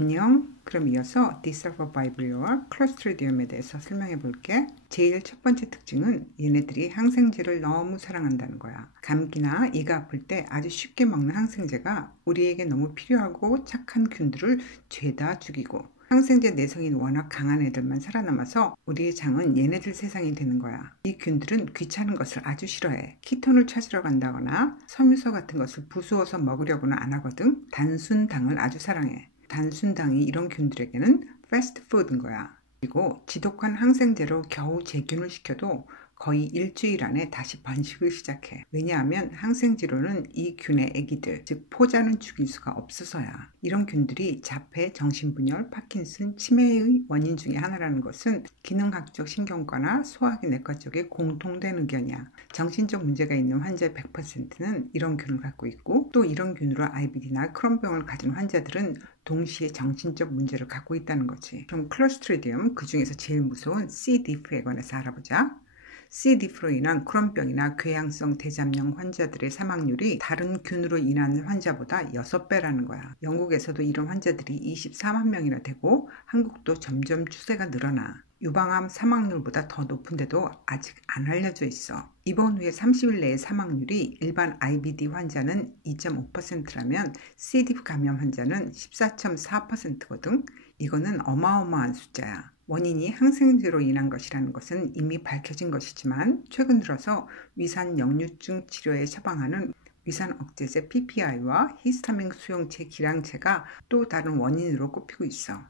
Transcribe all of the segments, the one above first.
안녕. 그럼 이어서 디설버바이블리아와 클로스트리디움에 대해서 설명해 볼게. 제일 첫 번째 특징은 얘네들이 항생제를 너무 사랑한다는 거야. 감기나 이가 아플 때 아주 쉽게 먹는 항생제가 우리에게 너무 필요하고 착한 균들을 죄다 죽이고, 항생제 내성이 워낙 강한 애들만 살아남아서 우리의 장은 얘네들 세상이 되는 거야. 이 균들은 귀찮은 것을 아주 싫어해. 키톤을 찾으러 간다거나 섬유소 같은 것을 부수어서 먹으려고는 안 하거든. 단순당을 아주 사랑해. 단순당이 이런 균들에게는 패스트푸드인 거야. 그리고 지독한 항생제로 겨우 제균을 시켜도 거의 일주일 안에 다시 번식을 시작해. 왜냐하면 항생제로는 이 균의 애기들, 즉 포자는 죽일 수가 없어서야. 이런 균들이 자폐, 정신분열, 파킨슨, 치매의 원인 중에 하나라는 것은 기능학적 신경과나 소화기 내과 쪽에 공통된 의견이야. 정신적 문제가 있는 환자의 100%는 이런 균을 갖고 있고, 또 이런 균으로 IBD나 크론병을 가진 환자들은 동시에 정신적 문제를 갖고 있다는 거지. 그럼 클로스트리디움, 그 중에서 제일 무서운 C. diff에 관해서 알아보자. C. diff로 인한 크론병이나 궤양성 대장염 환자들의 사망률이 다른 균으로 인한 환자보다 6배라는 거야. 영국에서도 이런 환자들이 24만 명이나 되고 한국도 점점 추세가 늘어나. 유방암 사망률보다 더 높은데도 아직 안 알려져 있어. 입원 후에 30일 내의 사망률이 일반 IBD 환자는 2.5%라면 C. diff 감염 환자는 14.4%거든. 이거는 어마어마한 숫자야. 원인이 항생제로 인한 것이라는 것은 이미 밝혀진 것이지만 최근 들어서 위산 역류증 치료에 처방하는 위산 억제제 PPI와 히스타민 수용체 기량제가 또 다른 원인으로 꼽히고 있어.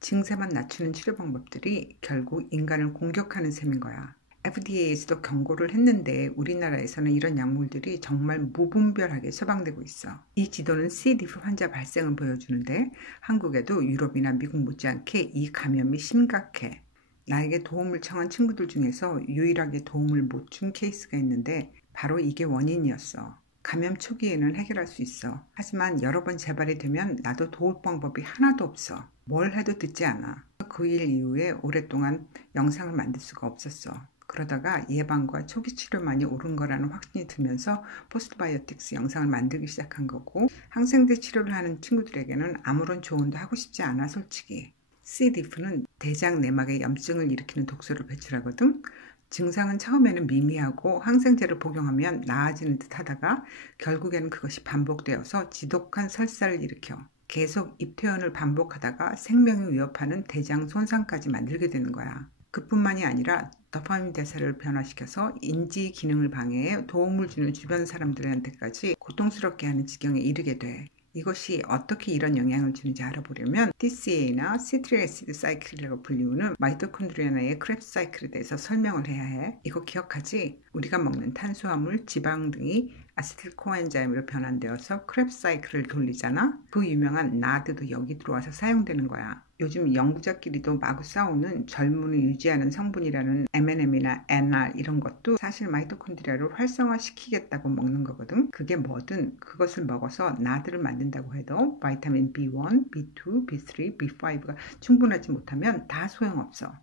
증세만 낮추는 치료 방법들이 결국 인간을 공격하는 셈인 거야. FDA에서도 경고를 했는데 우리나라에서는 이런 약물들이 정말 무분별하게 처방되고 있어. 이 지도는 C. diff 환자 발생을 보여주는데 한국에도 유럽이나 미국 못지않게 이 감염이 심각해. 나에게 도움을 청한 친구들 중에서 유일하게 도움을 못 준 케이스가 있는데 바로 이게 원인이었어. 감염 초기에는 해결할 수 있어. 하지만 여러 번 재발이 되면 나도 도울 방법이 하나도 없어. 뭘 해도 듣지 않아. 그 일 이후에 오랫동안 영상을 만들 수가 없었어. 그러다가 예방과 초기 치료만이 옳은 거라는 확신이 들면서 포스트바이오틱스 영상을 만들기 시작한 거고, 항생제 치료를 하는 친구들에게는 아무런 조언도 하고 싶지 않아 솔직히. C. diff는 대장 내막에 염증을 일으키는 독소를 배출하거든. 증상은 처음에는 미미하고 항생제를 복용하면 나아지는 듯 하다가 결국에는 그것이 반복되어서 지독한 설사를 일으켜 계속 입퇴원을 반복하다가 생명을 위협하는 대장 손상까지 만들게 되는 거야. 그뿐만이 아니라 도파민 대사를 변화시켜서 인지 기능을 방해해 도움을 주는 주변 사람들한테까지 고통스럽게 하는 지경에 이르게 돼. 이것이 어떻게 이런 영향을 주는지 알아보려면 TCA나 시트릭 애시드 사이클이라고 불리우는 마이토콘드리아 내의 크랩스 사이클에 대해서 설명을 해야 해. 이거 기억하지? 우리가 먹는 탄수화물, 지방 등이 아세틸 코엔자임으로 변환되어서 크랩스 사이클을 돌리잖아? 그 유명한 나드도 여기 들어와서 사용되는 거야. 요즘 연구자끼리도 마구 싸우는 젊음을 유지하는 성분이라는 MNM이나 NR 이런 것도 사실 마이토콘드리아를 활성화시키겠다고 먹는 거거든. 그게 뭐든 그것을 먹어서 나드를 만든다고 해도 바이타민 B1, B2, B3, B5가 충분하지 못하면 다 소용없어.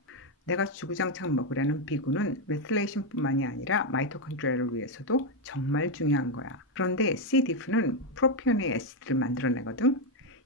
내가 주구장창 먹으려는 비구는 메틸레이션뿐만이 아니라 마이토콘드리아를 위해서도 정말 중요한 거야. 그런데 C. diff는 프로피오닉 애시드를 만들어내거든.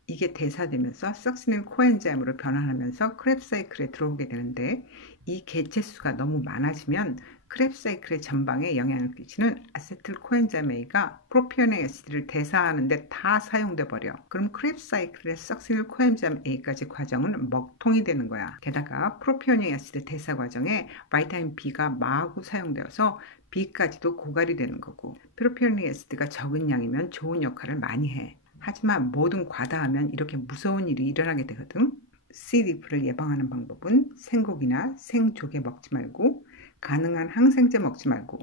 이게 대사되면서 석시닐 코엔자임으로 변환하면서 크랩 사이클에 들어오게 되는데 이 개체수가 너무 많아지면 크랩 사이클의 전방에 영향을 끼치는 아세틸 코엔자임 A가 프로피오닉 애시드를 대사하는 데 다 사용돼 버려. 그럼 크랩 사이클의 석시닐 코엔자임 A까지 과정은 먹통이 되는 거야. 게다가 프로피오닉 애시드 대사 과정에 바이타민 B가 마구 사용되어서 B까지도 고갈이 되는 거고, 프로피오닉 애시드가 적은 양이면 좋은 역할을 많이 해. 하지만 뭐든 과다하면 이렇게 무서운 일이 일어나게 되거든. C. diff를 예방하는 방법은 생고기나 생조개 먹지 말고, 가능한 항생제 먹지 말고,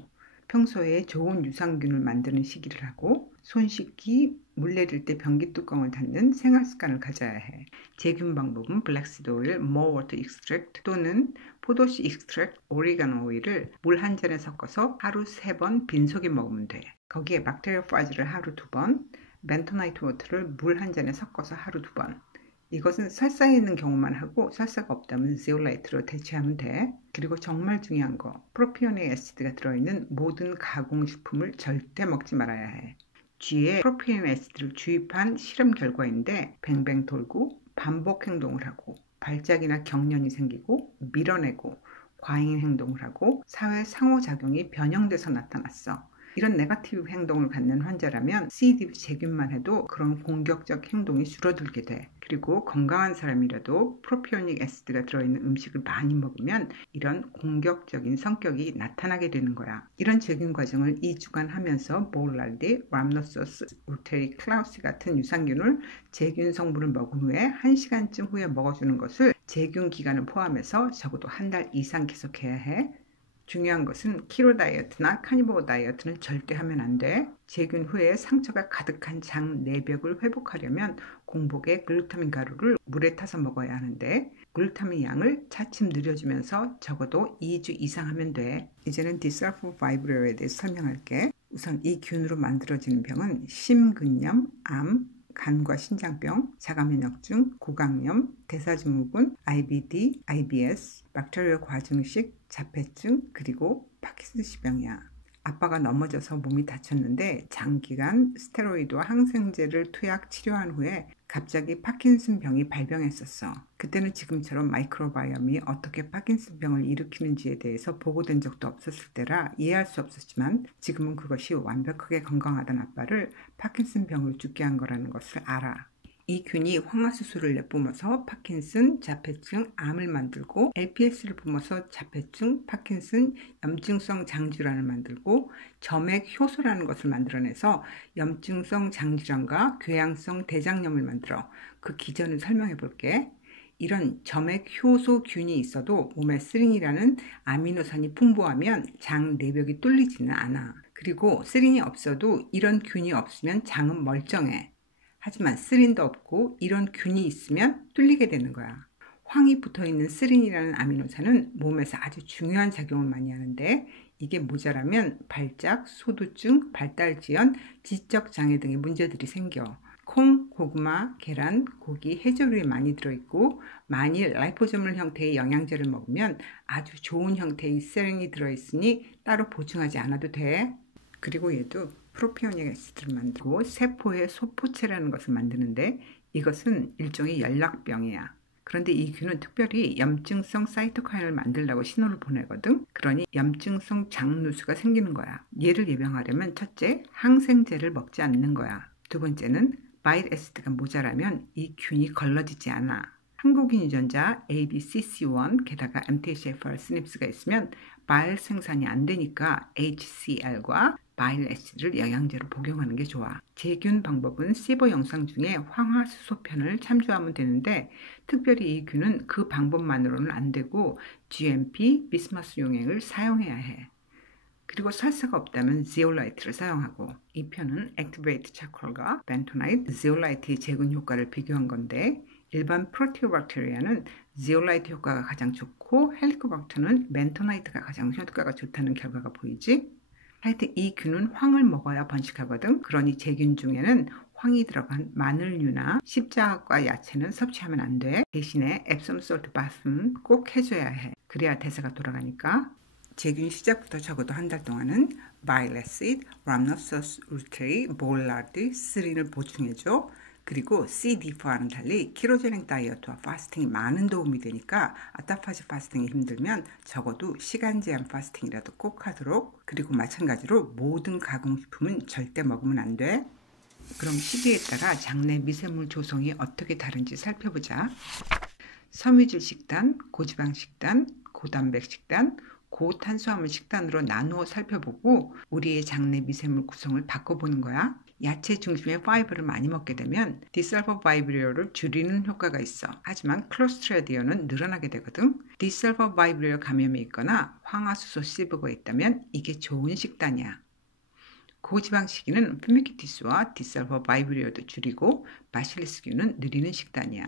평소에 좋은 유산균을 만드는 시기를 하고, 손 씻기, 물 내릴 때 변기 뚜껑을 닫는 생활 습관을 가져야 해. 제균 방법은 블랙시드 오일, malt extract 또는 포도씨 extract, 오리가노 오일을 물 한 잔에 섞어서 하루 3번 빈속에 먹으면 돼. 거기에 박테리오파즈를 하루 2번, 벤토나이트 워터를 물 한 잔에 섞어서 하루 2번. 이것은 설사에 있는 경우만 하고 설사가 없다면 제올라이트로 대체하면 돼. 그리고 정말 중요한 거, 프로피오닉 애시드가 들어있는 모든 가공식품을 절대 먹지 말아야 해. 쥐에 프로피오닉 애시드를 주입한 실험 결과인데 뱅뱅 돌고 반복 행동을 하고 발작이나 경련이 생기고 밀어내고 과잉 행동을 하고 사회 상호작용이 변형돼서 나타났어. 이런 네거티브 행동을 갖는 환자라면 CDV 제균만 해도 그런 공격적 행동이 줄어들게 돼. 그리고 건강한 사람이라도 프로피오닉 애시드가 들어있는 음식을 많이 먹으면 이런 공격적인 성격이 나타나게 되는 거야. 이런 제균 과정을 2주간 하면서 볼랄디, 람노소스, 우테리 클라우시 같은 유산균을 제균 성분을 먹은 후에 1시간쯤 후에 먹어주는 것을 제균 기간을 포함해서 적어도 한 달 이상 계속해야 해. 중요한 것은 키로 다이어트나 카니보어 다이어트는 절대 하면 안 돼. 제균 후에 상처가 가득한 장 내벽을 회복하려면 공복에 글루타민 가루를 물에 타서 먹어야 하는데 글루타민 양을 차츰 늘려주면서 적어도 2주 이상 하면 돼. 이제는 디설포바이브리오에 대해서 설명할게. 우선 이 균으로 만들어지는 병은 심근염, 암, 간과 신장병, 자가면역증, 구강염, 대사증후군, IBD, IBS, 박테리아 과증식, 자폐증, 그리고 파킨슨병이야. 아빠가 넘어져서 몸이 다쳤는데 장기간 스테로이드와 항생제를 투약 치료한 후에 갑자기 파킨슨병이 발병했었어. 그때는 지금처럼 마이크로바이옴이 어떻게 파킨슨병을 일으키는지에 대해서 보고된 적도 없었을 때라 이해할 수 없었지만 지금은 그것이 완벽하게 건강하던 아빠를 파킨슨병으로 죽게 한 거라는 것을 알아. 이 균이 황화수소를 내뿜어서 파킨슨, 자폐증, 암을 만들고 LPS를 뿜어서 자폐증, 파킨슨, 염증성 장질환을 만들고 점액 효소라는 것을 만들어내서 염증성 장질환과 궤양성 대장염을 만들어. 그 기전을 설명해 볼게. 이런 점액 효소 균이 있어도 몸에 세린이라는 아미노산이 풍부하면 장 내벽이 뚫리지는 않아. 그리고 세린이 없어도 이런 균이 없으면 장은 멀쩡해. 하지만 세린도 없고 이런 균이 있으면 뚫리게 되는 거야. 황이 붙어있는 세린이라는 아미노산은 몸에서 아주 중요한 작용을 많이 하는데 이게 모자라면 발작, 소두증, 발달지연, 지적장애 등의 문제들이 생겨. 콩, 고구마, 계란, 고기, 해조류에 많이 들어있고 만일 라이포소멀 형태의 영양제를 먹으면 아주 좋은 형태의 세린이 들어있으니 따로 보충하지 않아도 돼. 그리고 얘도 프로피오닉 애시드를 만들고 세포의 소포체라는 것을 만드는데 이것은 일종의 연락병이야. 그런데 이 균은 특별히 염증성 사이토카인을 만들려고 신호를 보내거든. 그러니 염증성 장누수가 생기는 거야. 얘를 예방하려면 첫째, 항생제를 먹지 않는 거야. 두 번째는 바일 애시드가 모자라면 이 균이 걸러지지 않아. 한국인 유전자 ABCC1 게다가 MTHFR 스닙스가 있으면 바일 생산이 안 되니까 HCl과 바일 애시드를 영양제로 복용하는 게 좋아. 제균 방법은 시버 영상 중에 황화수소편을 참조하면 되는데 특별히 이 균은 그 방법만으로는 안 되고 GMP, 비스마스 용액을 사용해야 해. 그리고 설사가 없다면 zeolite를 사용하고 이 편은 액티베이트 차콜과 벤토나이트, zeolite의 제균 효과를 비교한 건데 일반 프로티오박테리아는 zeolite 효과가 가장 좋고 헬리코박터는 벤토나이트가 가장 효과가 좋다는 결과가 보이지? 하여튼 이 균은 황을 먹어야 번식하거든. 그러니 제균 중에는 황이 들어간 마늘류나 십자과 야채는 섭취하면 안 돼. 대신에 앱섬 솔트 바스는 꼭 해줘야 해. 그래야 대사가 돌아가니까. 제균 시작부터 적어도 한 달 동안은 바일 애시드, 람노소스 우테리, 볼라드, 세린을 보충해줘. 그리고 CD4와는 달리 키로제닉 다이어트와 파스팅이 많은 도움이 되니까 아타파지 파스팅이 힘들면 적어도 시간 제한 파스팅이라도 꼭 하도록. 그리고 마찬가지로 모든 가공식품은 절대 먹으면 안 돼. 그럼 시기에 따라 장내 미세물 조성이 어떻게 다른지 살펴보자. 섬유질 식단, 고지방 식단, 고단백 식단, 고탄수화물 식단으로 나누어 살펴보고 우리의 장내 미세물 구성을 바꿔보는 거야. 야채 중심의 파이버를 많이 먹게 되면 디설버바이브리오를 줄이는 효과가 있어. 하지만 클로스트리디움은 늘어나게 되거든. 디설버바이브리오 감염이 있거나 황화수소 시브가 있다면 이게 좋은 식단이야. 고지방식이는 퓨미키티스와 디설버바이브리오도 줄이고 바실리스균은 늘리는 식단이야.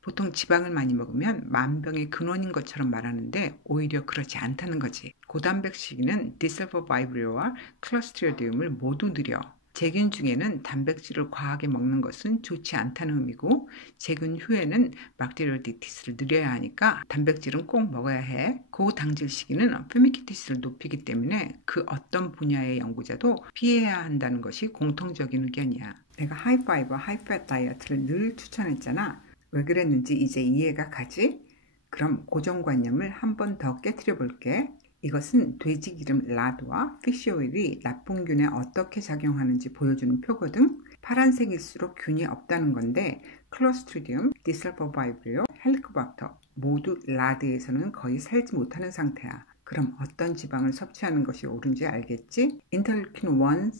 보통 지방을 많이 먹으면 만병의 근원인 것처럼 말하는데 오히려 그렇지 않다는 거지. 고단백식이는 디설버바이브리오와 클로스트리디움을 모두 늘려. 제균 중에는 단백질을 과하게 먹는 것은 좋지 않다는 의미고 제균 후에는 박테리오디티스를 늘려야 하니까 단백질은 꼭 먹어야 해. 고당질 시기는 퓨미키티스를 높이기 때문에 그 어떤 분야의 연구자도 피해야 한다는 것이 공통적인 의견이야. 내가 하이파이버, 하이팻 다이어트를 늘 추천했잖아. 왜 그랬는지 이제 이해가 가지? 그럼 고정관념을 한 번 더 깨트려 볼게. 이것은 돼지 기름 라드와 피쉬오일이 나쁜균에 어떻게 작용하는지 보여주는 표거든. 파란색일수록 균이 없다는 건데 클로스트리디움, 디설포바이브리오, 헬리코박터 모두 라드에서는 거의 살지 못하는 상태야. 그럼 어떤 지방을 섭취하는 것이 옳은지 알겠지? 인터루킨 1,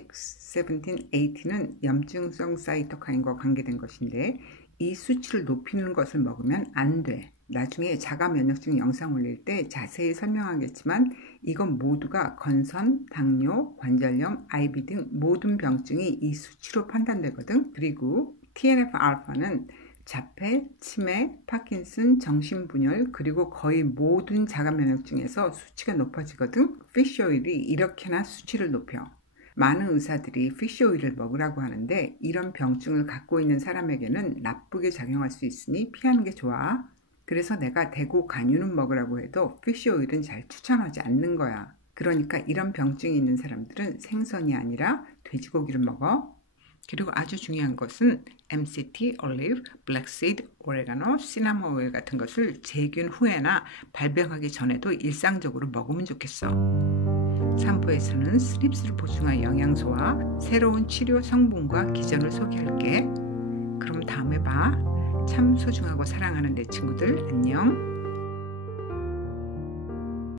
6, 17, 18는 염증성 사이토카인과 관계된 것인데 이 수치를 높이는 것을 먹으면 안 돼. 나중에 자가 면역증 영상 올릴 때 자세히 설명하겠지만 이건 모두가 건선, 당뇨, 관절염, IB 등 모든 병증이 이 수치로 판단되거든. 그리고 TNF-알파는 자폐, 치매, 파킨슨, 정신분열 그리고 거의 모든 자가 면역증에서 수치가 높아지거든. 피쉬오일이 이렇게나 수치를 높여. 많은 의사들이 피쉬오일을 먹으라고 하는데 이런 병증을 갖고 있는 사람에게는 나쁘게 작용할 수 있으니 피하는 게 좋아. 그래서 내가 대고 간유는 먹으라고 해도 피쉬오일은 잘 추천하지 않는 거야. 그러니까 이런 병증이 있는 사람들은 생선이 아니라 돼지고기를 먹어. 그리고 아주 중요한 것은 MCT, 올리브, 블랙시드, 오레가노, 시나몬 오일 같은 것을 재균 후에나 발병하기 전에도 일상적으로 먹으면 좋겠어. 3부에서는 스닙스를 보충한 영양소와 새로운 치료 성분과 기전을 소개할게. 그럼 다음에 봐. 참 소중하고 사랑하는 내 친구들, 안녕.